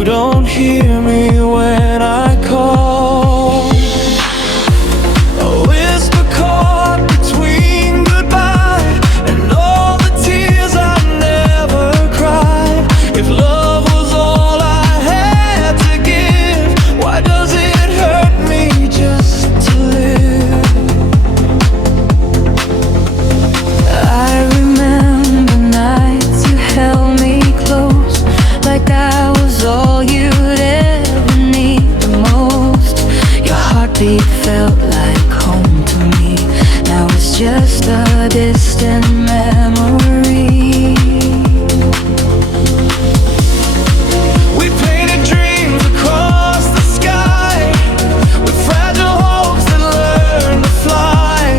You don't hear me when I call. A whisper caught between goodbye and all the tears I never cried. If love was all I had to give, why does it hurt me just to live? I remember nights you held me close, like I was all you'd ever need the most. Your heartbeat felt like home to me. Now it's just a distant memory. We painted dreams across the sky, with fragile hopes that learned to fly.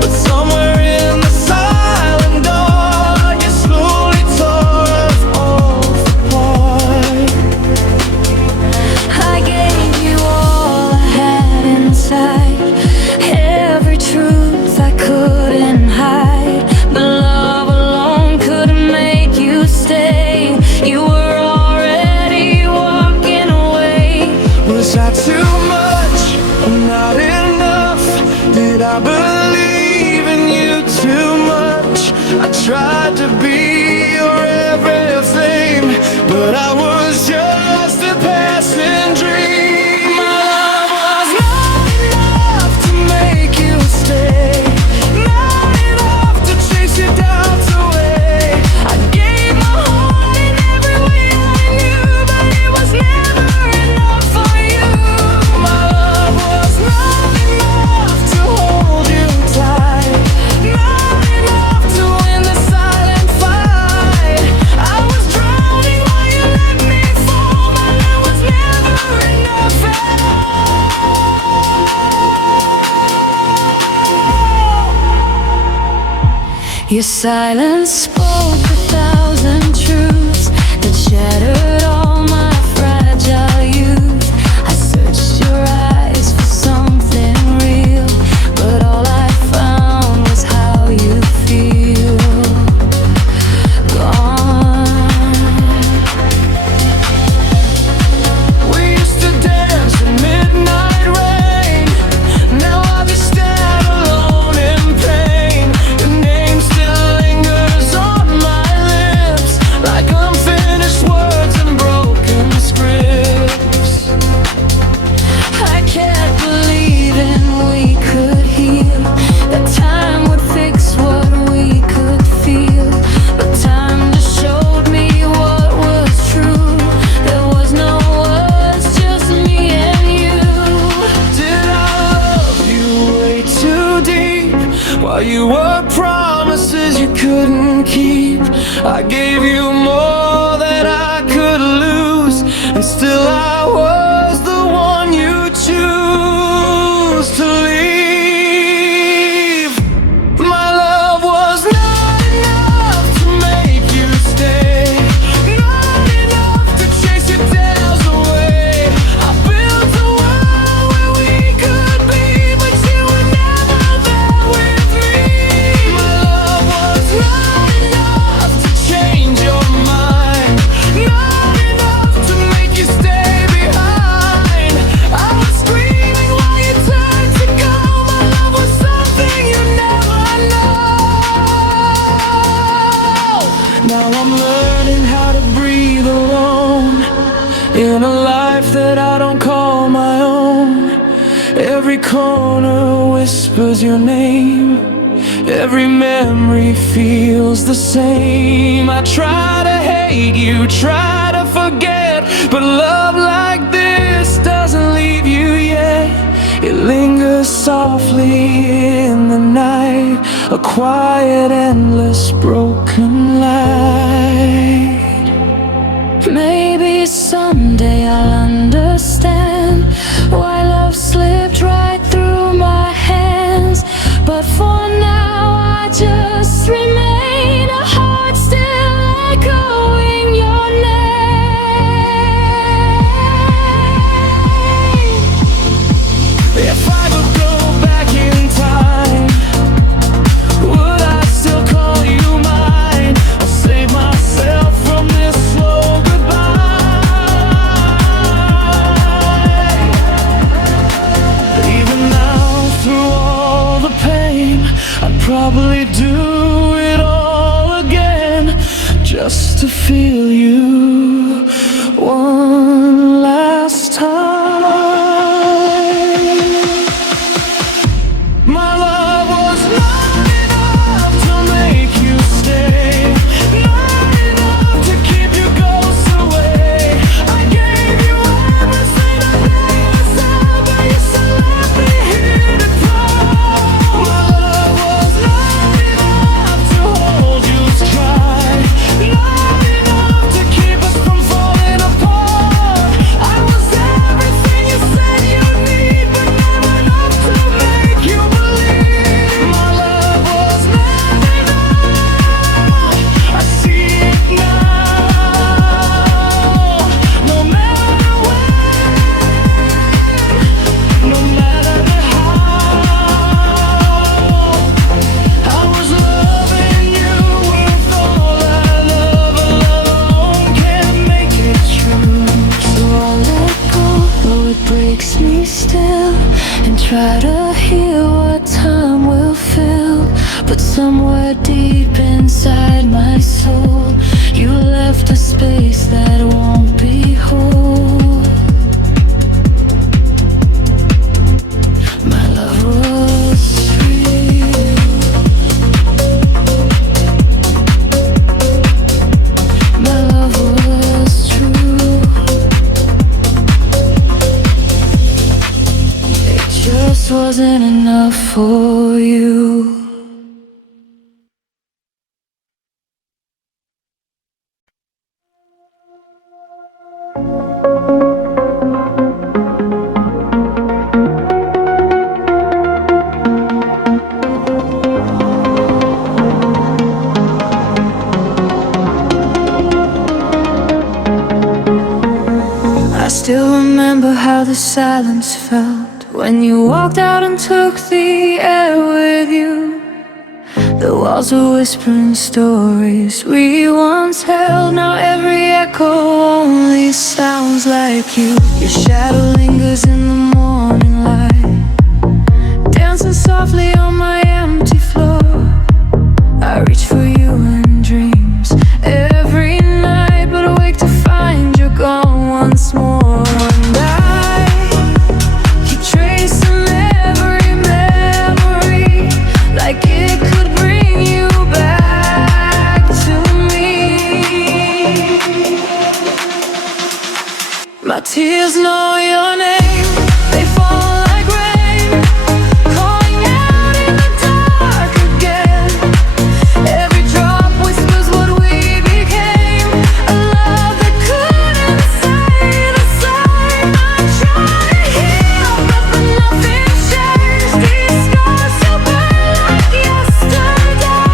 But somewhere in the silent dawn, you slowly tore us all apart. I gave you all I had inside, every truth I couldn't hide. But love alone couldn't make you stay. You were already walking away. Was I too much or not enough? Did I believe in you too much? I tried to be your everything, but I was just a passing dream. My love was not enough to make you stay, not enough to chase your doubts away. I gave my heart in every way I knew, but it was never enough for you. My love was not enough to hold you tight, not enough to win the silent fight. I was drowning while you let me fall. My love was never enough at all. Your silence spoke 1,000 truths that shattered all my fragile youth. I searched your eyes for something real, but all I found was how you feel. Gone. We used to dance in midnight rain. Now I just stand alone in pain. Your name still lingers on my lips, like unfinished words and broken scripts. I kept believing we could heal, that time would fix what we could feel. But time just showed me what was true. There was no words, just me and you. Did I love you way too deep, while you were promises you couldn't keep? I gave you more than I could lose, and still I was the one you choose to leave. My love was not enough to make you stay, not enough to chase your doubts away. I built a world where we could be, but you were never there with me. My love was not enough to change your mind, not enough to make you stay behind. I was screaming while you turned to go. My love was something you never know. Now I'm learning how to breathe alone, in a life that I don't call my own. Every corner whispers your name, every memory feels the same. I try to hate you, try to forget, but love like this doesn't leave you yet. It lingers softly in the night, a quiet, endless, broken light. Maybe someday I'll understand why love slipped right through my hands, but for now I just remain a heart still echoing your name. If I could go back in time, would I still call you mine, or save myself from this slow goodbye? feel you one last time. My love was not enough to make you stay, not enough to keep your ghosts away. I gave you everything I needed, but you still left me here to cry. My love was not enough to hold you tight, not enough to keep us from falling apart. I was everything you said you need, but never enough to make you believe. My love was not enough. I see it now. No matter when, no matter how, I was loving you with all that love alone can't make it true. So I'll let go, though it breaks me still, and try to hear what time will fill. But somewhere deep inside my soul, you left a space that won't be whole. My love was real. My love was true. It just wasn't enough for you. I still remember how the silence felt when you walked out and took the air with you. The walls were whispering stories we once held. Now every echo only sounds like you. Your shadow lingers in the morning light, dancing softly on my empty floor. I reach for you in dreams every night, but awake to find you're gone once more. And I keep tracing every memory, like it could bring you back to me. My tears know your name, they fall like rain, calling out in the dark again. Every drop whispers what we became, a love that couldn't stay the same. I'm trying to heal, but nothing changed. These scars still burn like yesterday.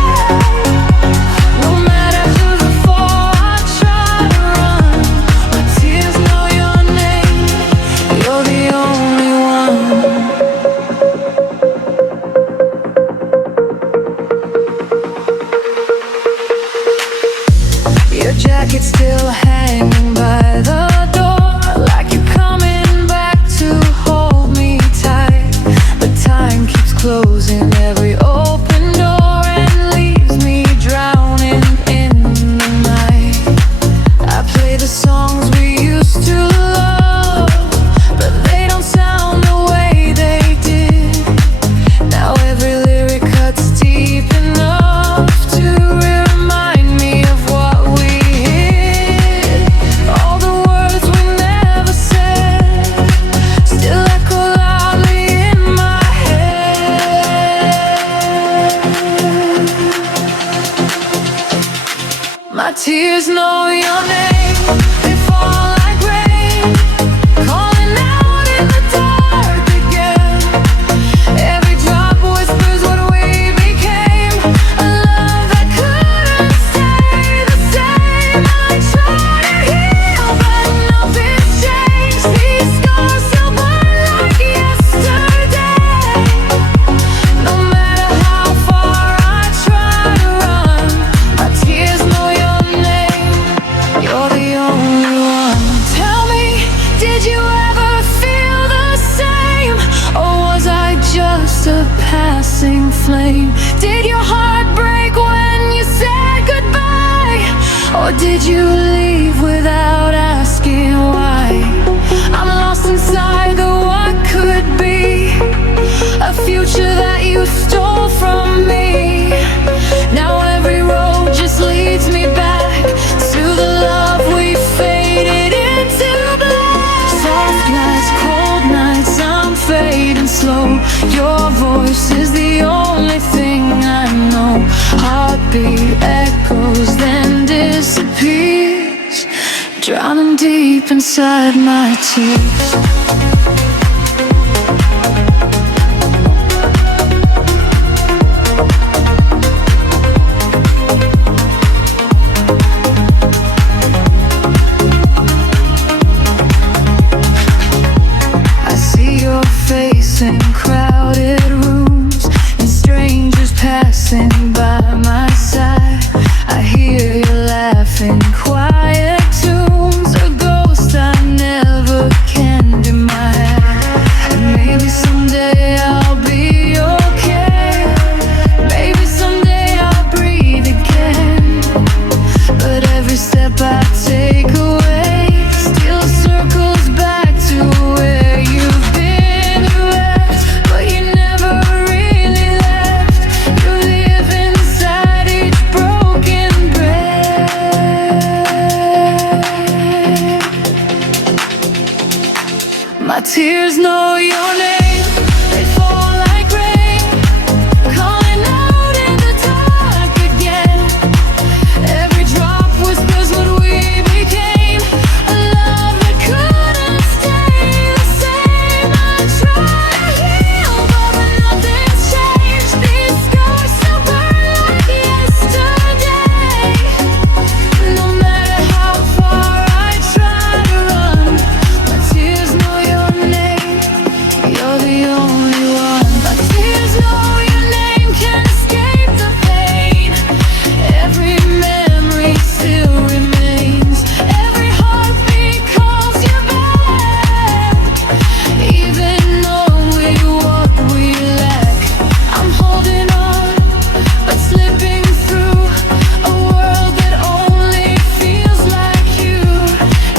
No matter who's before, I try to run. My tears know your name, you're the only one. deep inside my tears. I see your face in crowded rooms and strangers passing by my side. I hear you laughing, quiet tunes, a ghost I never can deny. And maybe someday I'll be okay, maybe someday I'll breathe again. But every step I take away still circles back to where you've been. You left, but you never really left. You live inside each broken breath. My tears know your name, they fall like rain, calling out in the dark again. Every drop whispers what we became, a love that couldn't stay the same. I try to heal, but nothing's changed. These scars still burn like yesterday. No matter how far I try to run, my tears know your name. You're the only one. My tears know your name, can't escape the pain. Every memory still remains. Every heartbeat calls you back. Even knowing what we lack, I'm holding on, but slipping through a world that only feels like you.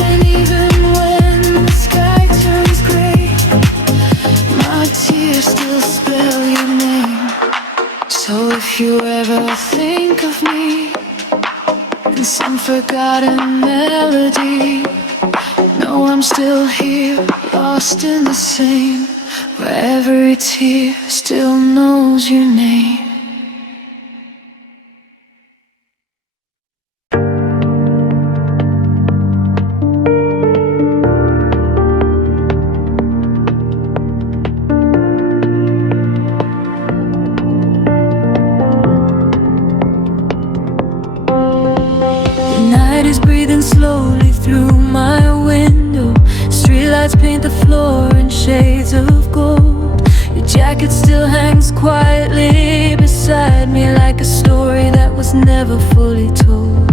And even when the sky turns gray, my tears still spell your name. So if you ever think of me in some forgotten melody, know I'm still here, lost in the same, where every tear still knows your name. The night is breathing slowly through my window. Streetlights paint the floor in shades of gold. Your jacket still hangs quietly beside me, like a story that was never fully told.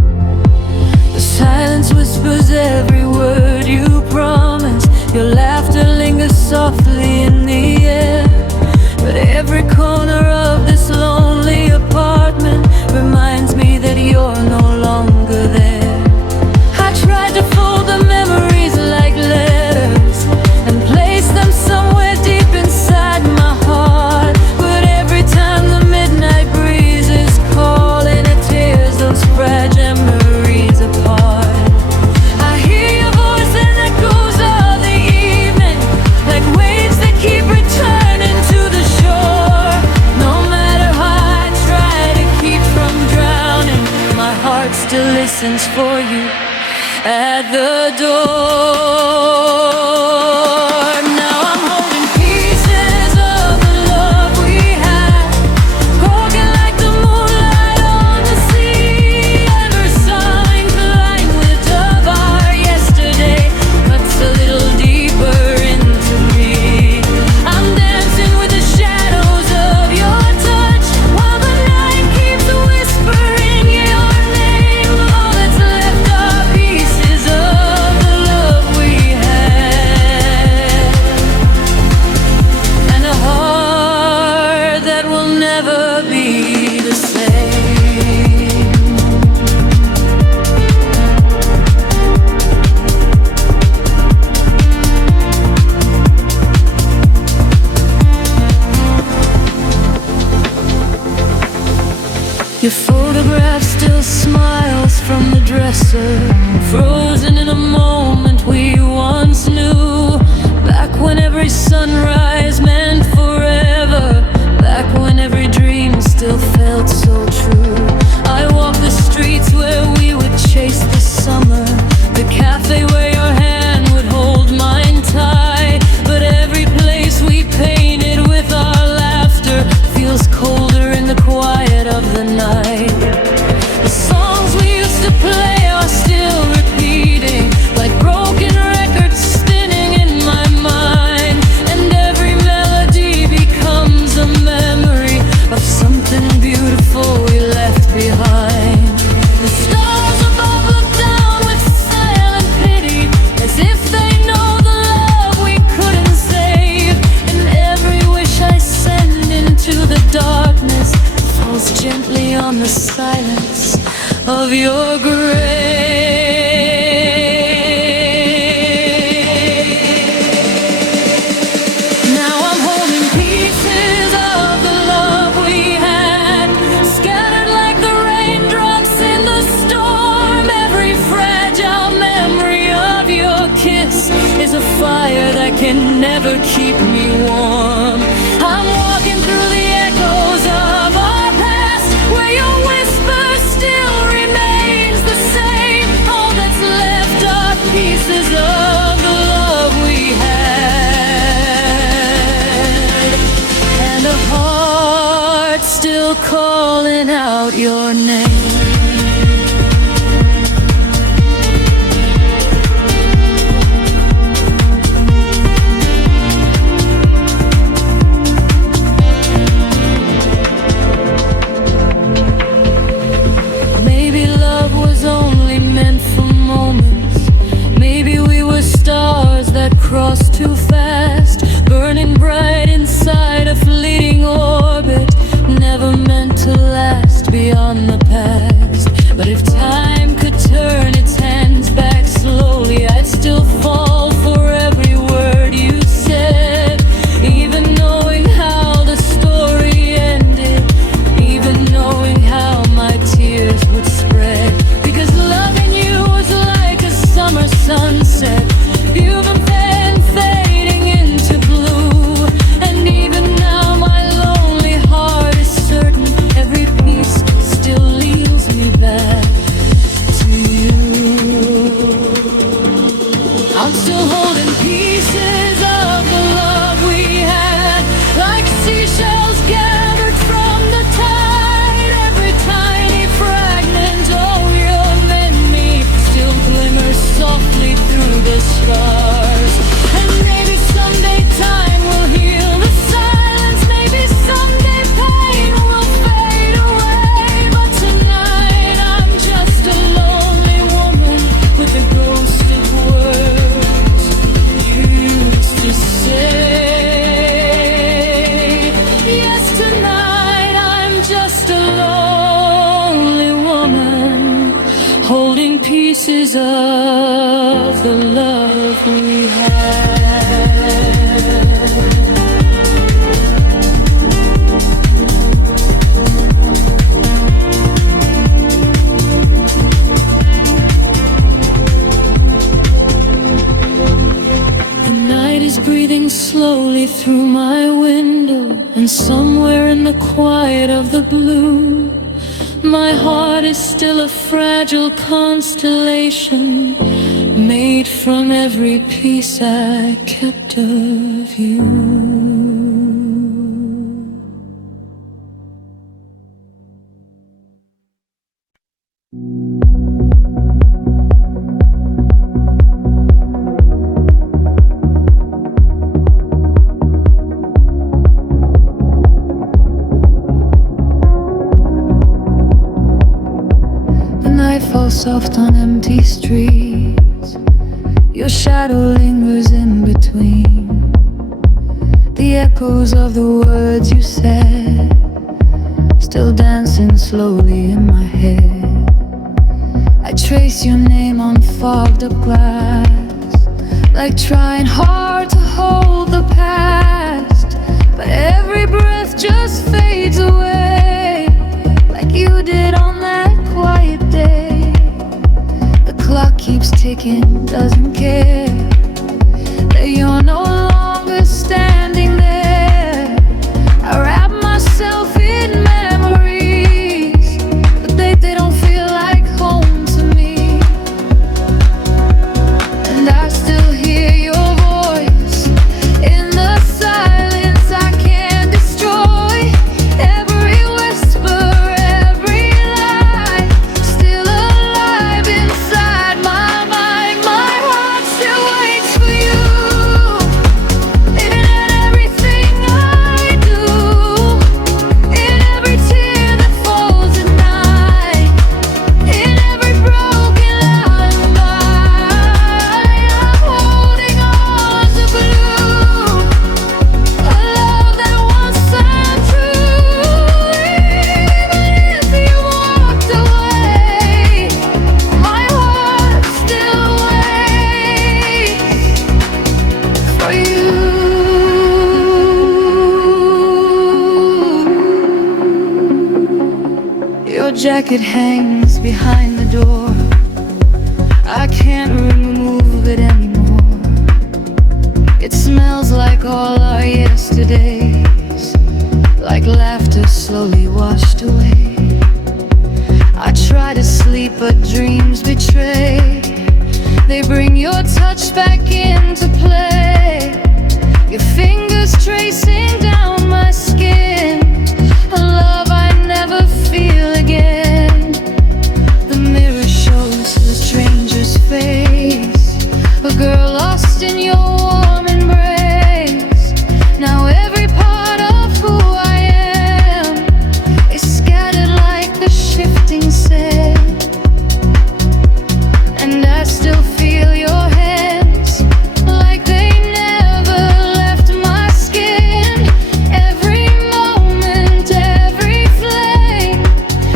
The silence whispers every word you promised. Your laughter lingers softly in the air. But every corner of this lonely apartment reminds me that you're no longer there. I tried to fold the memories like letters and place them somewhere deep inside my heart. But every time the midnight breeze is calling, it tears those fragile memories apart. I hear your voice and echoes of the evening, like waves that keep returning to the shore. No matter how I try to keep from drowning, my heart still listens for you at the door. Now I'm holding pieces of the love we had, broken like the moonlight on the sea. Ever sawing the line with of our yesterday cuts a little deeper into me. I'm dancing with the shadows of your touch, while the night keeps whispering your name. All that's left are pieces of the love we had, and a heart that will never be the same. Your photograph still smiles from the dresser, frozen in a moment we once knew. Back when every sunrise meant forever, back when every dream still felt so true. I walk the streets where we would chase the summer, the cafe where your of your grace. Now I'm holding pieces of the love we had, scattered like the raindrops in the storm. Every fragile memory of your kiss is a fire that can never keep me warm. I'm walking through the echoes of our past, where your whisper still remains the same. All that's left are pieces of the love we had, and a heart still calling out your name. Crossed too fast, burning bright inside a fleeting orbit, never meant to last beyond the past. But if time could turn its hands back slowly, I'd still fall for every word you said, even knowing how the story ended, even knowing how my tears would spread. Because loving you was like a summer sunset. You've been fading into blue, and even now my lonely heart is certain every piece still leads me back to you. I'm still holding pieces of the love we had, like seashells gathered from the tide. Every tiny fragment of your memory still glimmers softly through the scars. And maybe someday time will heal the silence, maybe someday pain will fade away. But tonight I'm just a lonely woman with a ghost of words you used to say. Yes, tonight I'm just a lonely woman holding pieces of the love we had. The night is breathing slowly through my window, and somewhere in the quiet of the blue, my heart is still a fragile constellation, made from every piece I kept of you. The night falls soft on empty streets. Your shadow lingers in between the echoes of the words you said, still dancing slowly in my head. I trace your name on fogged up glass, like trying hard to hold the past. But every breath just fades away, like you did on that quiet day. The clock keeps ticking, doesn't care that you're no longer standing there. I wrap myself in memories, but they don't feel like home to me. And I still hear your voice in the silence I can't destroy. Every whisper, every lie, still alive inside my mind. My heart still jacket hangs behind the door. I can't remove it anymore. It smells like all our yesterdays, like laughter slowly washed away. I try to sleep but dreams betray. They bring your touch back into play. Your fingers tracing down my skin, a love I never feel again. The mirror shows the stranger's face, a girl lost in your warm embrace. Now every part of who I am is scattered like the shifting sand, and I still feel your hands like they never left my skin. Every moment, every flame,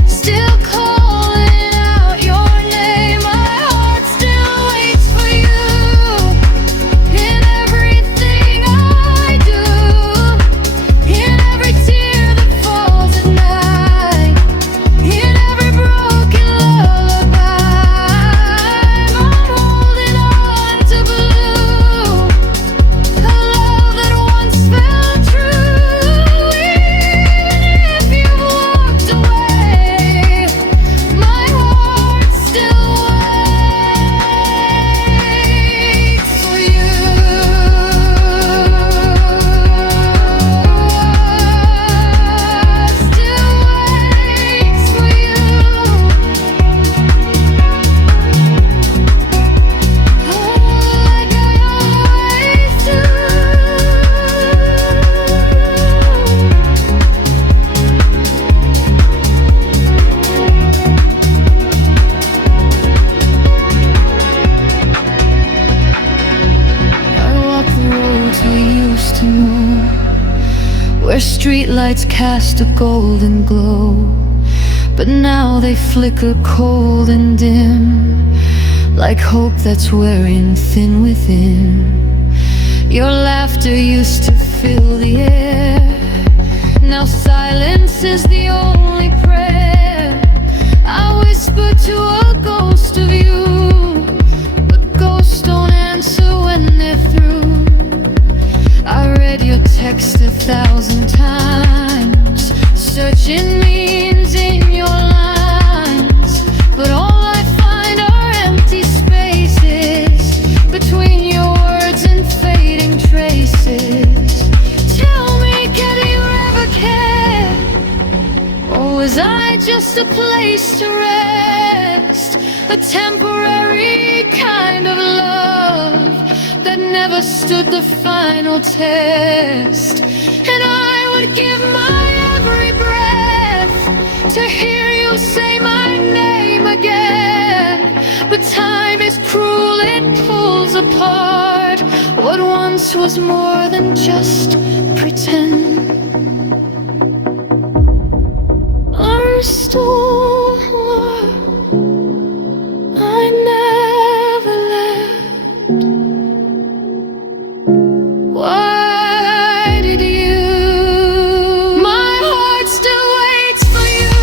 still calling out your name. My heart still waits for you in everything I do, in every tear that falls at night, in every broken lullaby. I'm holding on to blue, a love that once felt true. Even if you walked away, my heart still waits for you. Still waits for you. Like I always do. I walk the roads we used to know, where streetlights cast a golden glow, but now they flicker cold and dim, like hope that's wearing thin within. Your laughter used to fill the air, now silence is the only prayer. I whisper to a ghost of you, but ghosts don't answer when they're through. I read your text 1,000 times, searching means in your lines, but all I find are empty spaces between your words and fading traces. Tell me, can you ever care? Or was I just a place to rest? A temporary kind of love that never stood the final test. And I would give my every breath to hear you say my name again. But time is cruel, it pulls apart what once was more than just pretend. I'm still I never left. Why did you? My heart still waits for you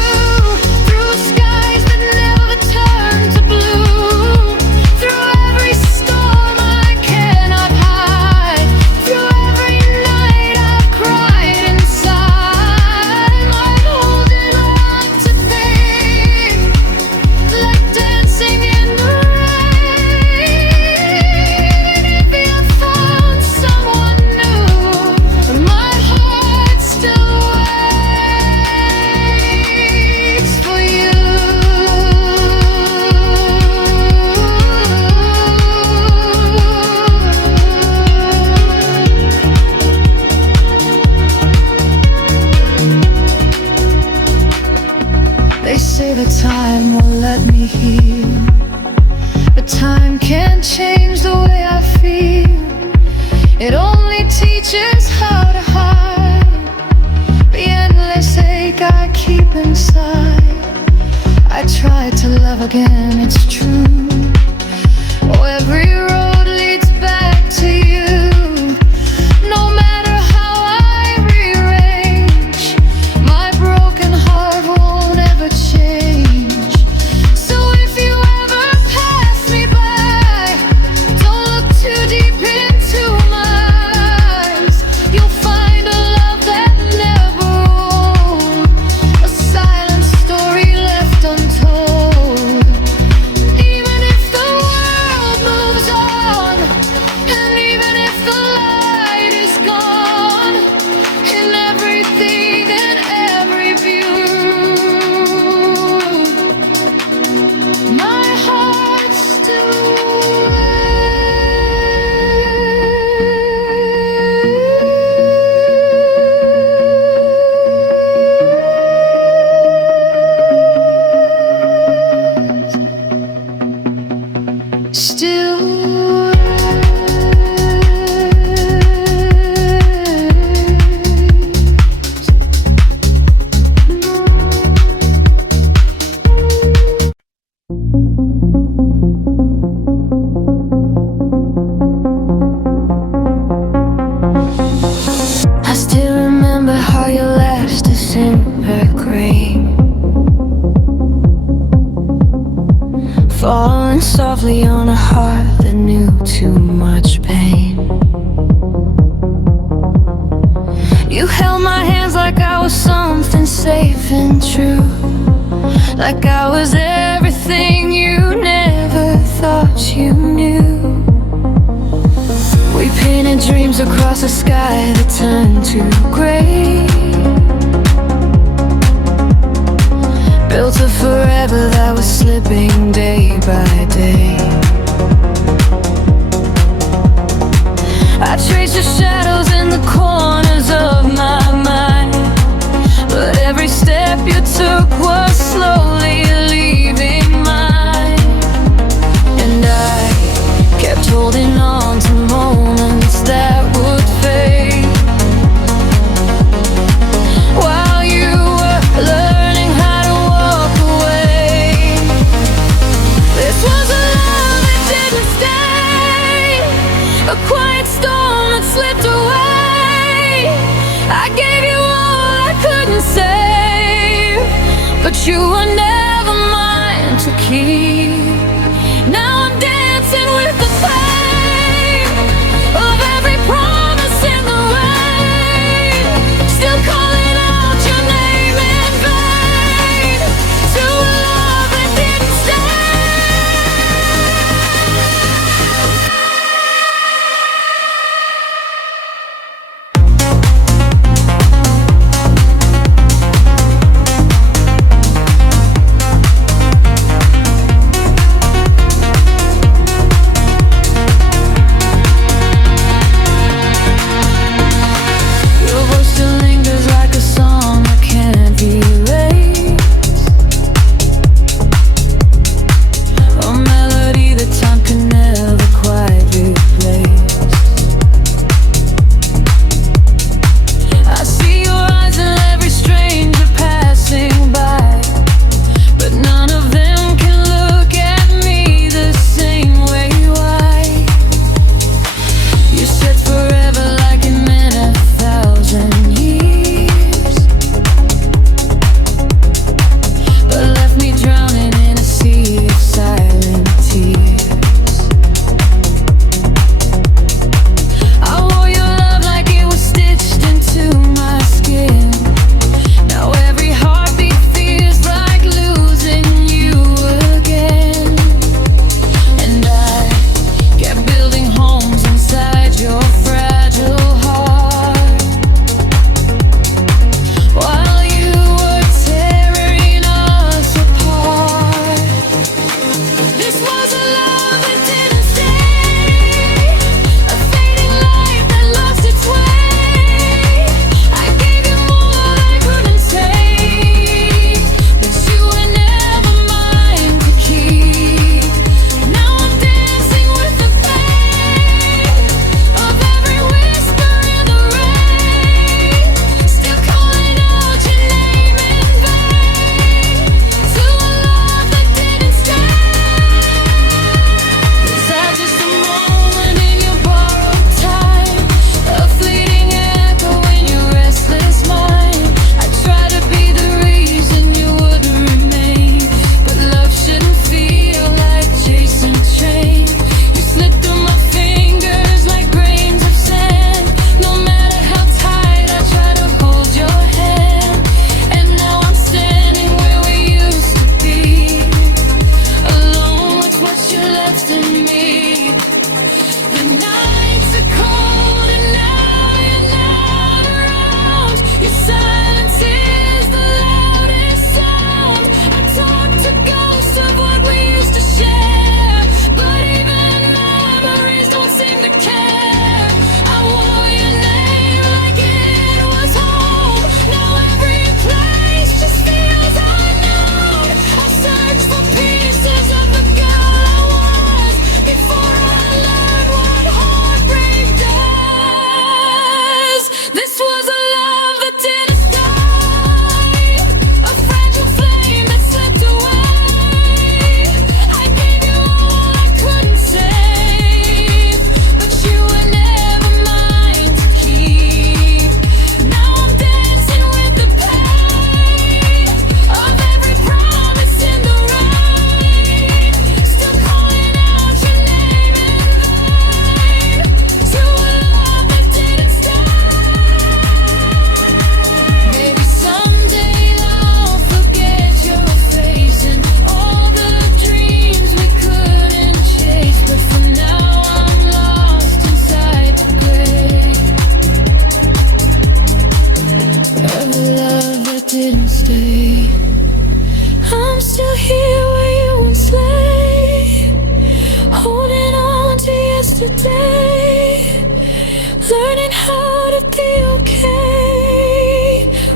through skies that never turn to blue, through every storm I cannot hide, through every night I've cried inside. I'm holding on to things like dancing in the rain. If you found someone new, my heart still waits for you. They say that time will let me heal, but time can't change the way I feel. It only teaches how to hide the endless ache I keep inside. I tried to love again, it's true. Oh, every road leads back to you. No matter how I rearrange, my broken heart won't ever change. softly on a heart that knew too much pain. You held my hands like I was something safe and true, like I was everything you never thought you knew. We painted dreams across a sky that turned to gray, built a forever that was slipping day by day. I traced the shadows in the corners of my mind, but every step you took was slowly leaving mine. And I kept holding on to moments that would fade, while you were learning how to walk away. This was a love that didn't stay, a quiet storm that slipped away. I gave you all I couldn't save, but you were never mine to keep. Now I'm dancing with the pain of every promise in the rain, still calling out your name in vain, to a love that didn't stay.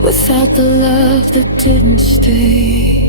without the love that didn't stay.